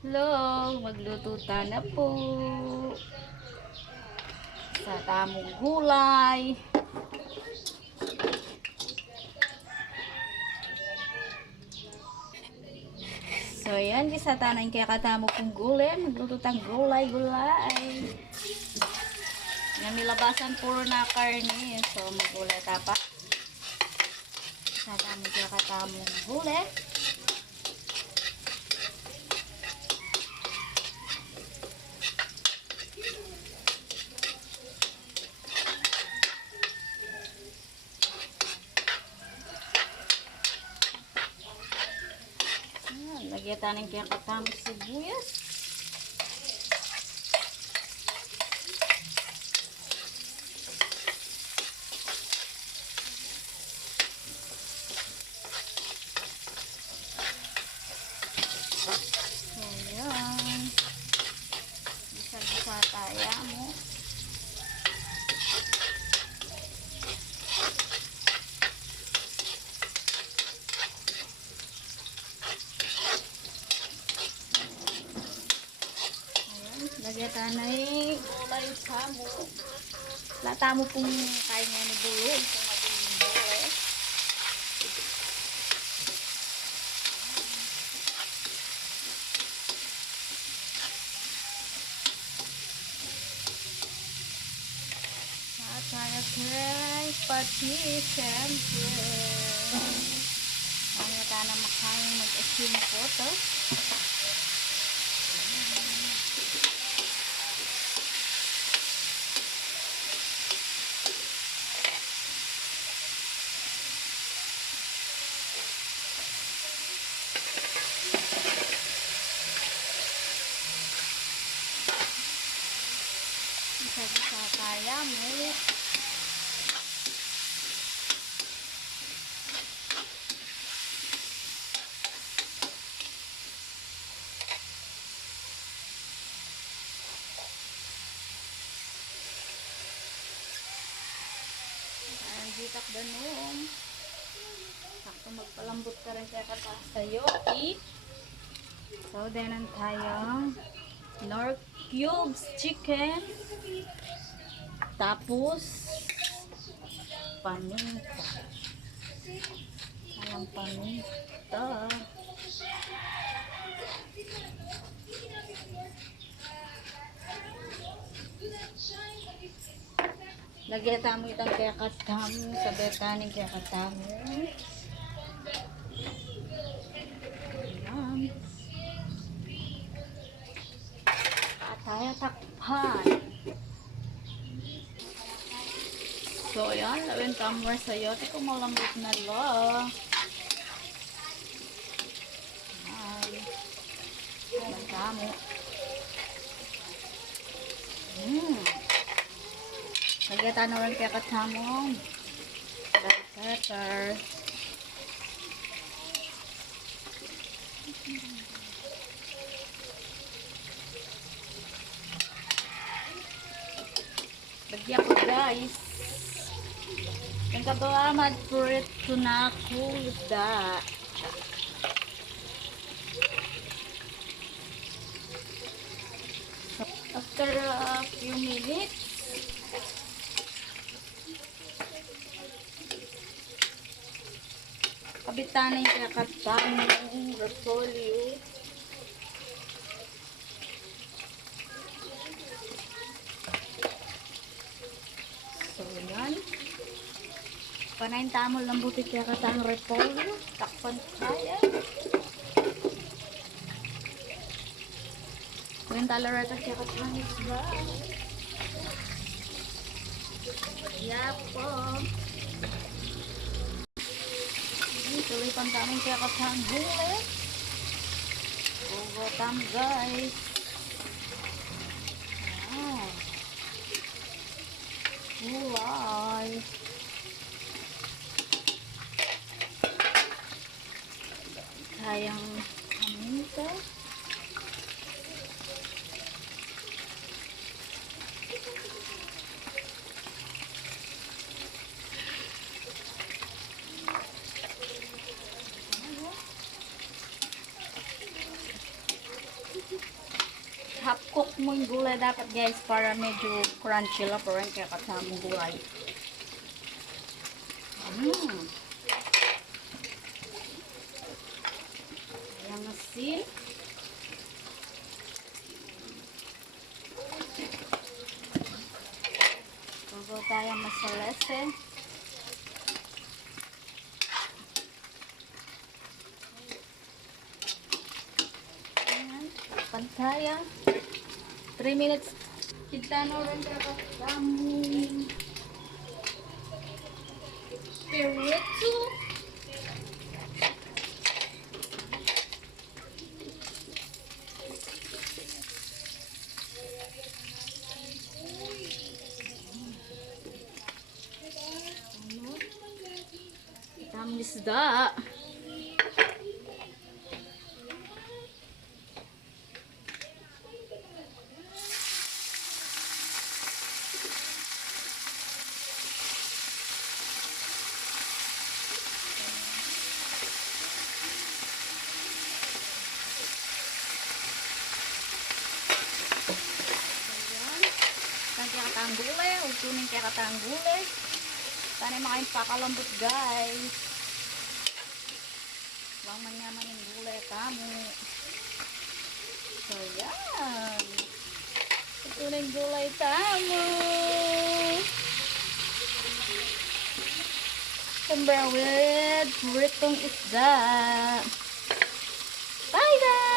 Hello, magluto na po sa tamong gulay. So, yan, sa tanang kaya katamo kong gulay. Magluto tang gulay. Namilabasan puro na karne. So, magulay tapa. Sa tamang kaya katamong gulay. Lagyan tayo ng kaya katamong sibuyas. So, yan. Bisa-bisa tayo mo. Lagyan tayo na gulay sa mo. Lata mo pong kain nga ni bulog. So, magiging gulay. At tayo guys, pati siyempre. Kaya tayo na makain mag-asin po to. Isa-isa tayo mo. Ayan, ditak ganun. Sakto magpalambot ka rin kaya kataas sa'yo. So, denan tayong Knorr cubes chicken. Tapos, paminta. Ayan, paminta. Lagyan tamo itang kaya katamo. Sabi kanin kaya katamo. Ayan. At tayo takpan. So, yan. Lawin tamwer sa'yo. Di ko malambot na lang. Ay. Ayan, tamo. Lagyan tayo na rin kaya katamo. Black pepper. Bagyan ko guys. Yung kabawa purit ko na kulda. So, after a few minutes, kabitan na yung kakatan ng repolyo. So, yan. Panayin tamo lang buti kaya katang repolyo. Takpan tayo. Kung talarata kaya katang isba. Yapo. Tuloy pang tamang kaya katang gulay. Ugotam guys. Gulay. Kayang paminta. half cook mo yung gulay dapat guys para medyo crunchy lang pero yung kaya kasamang gulay. Ayan asin. Bago tayo masalese. Ayan. Pantaya. 3 minutes. Kita na rin kakasamo. Spirito. Ang isda. Kaya katang gulay, usunin kaya katang gulay. Sana makain pakalambot guys. Bang manyaman yung gulay kamo. So yan. Usunin gulay kamo. Sambal with pritong isda. Bye guys!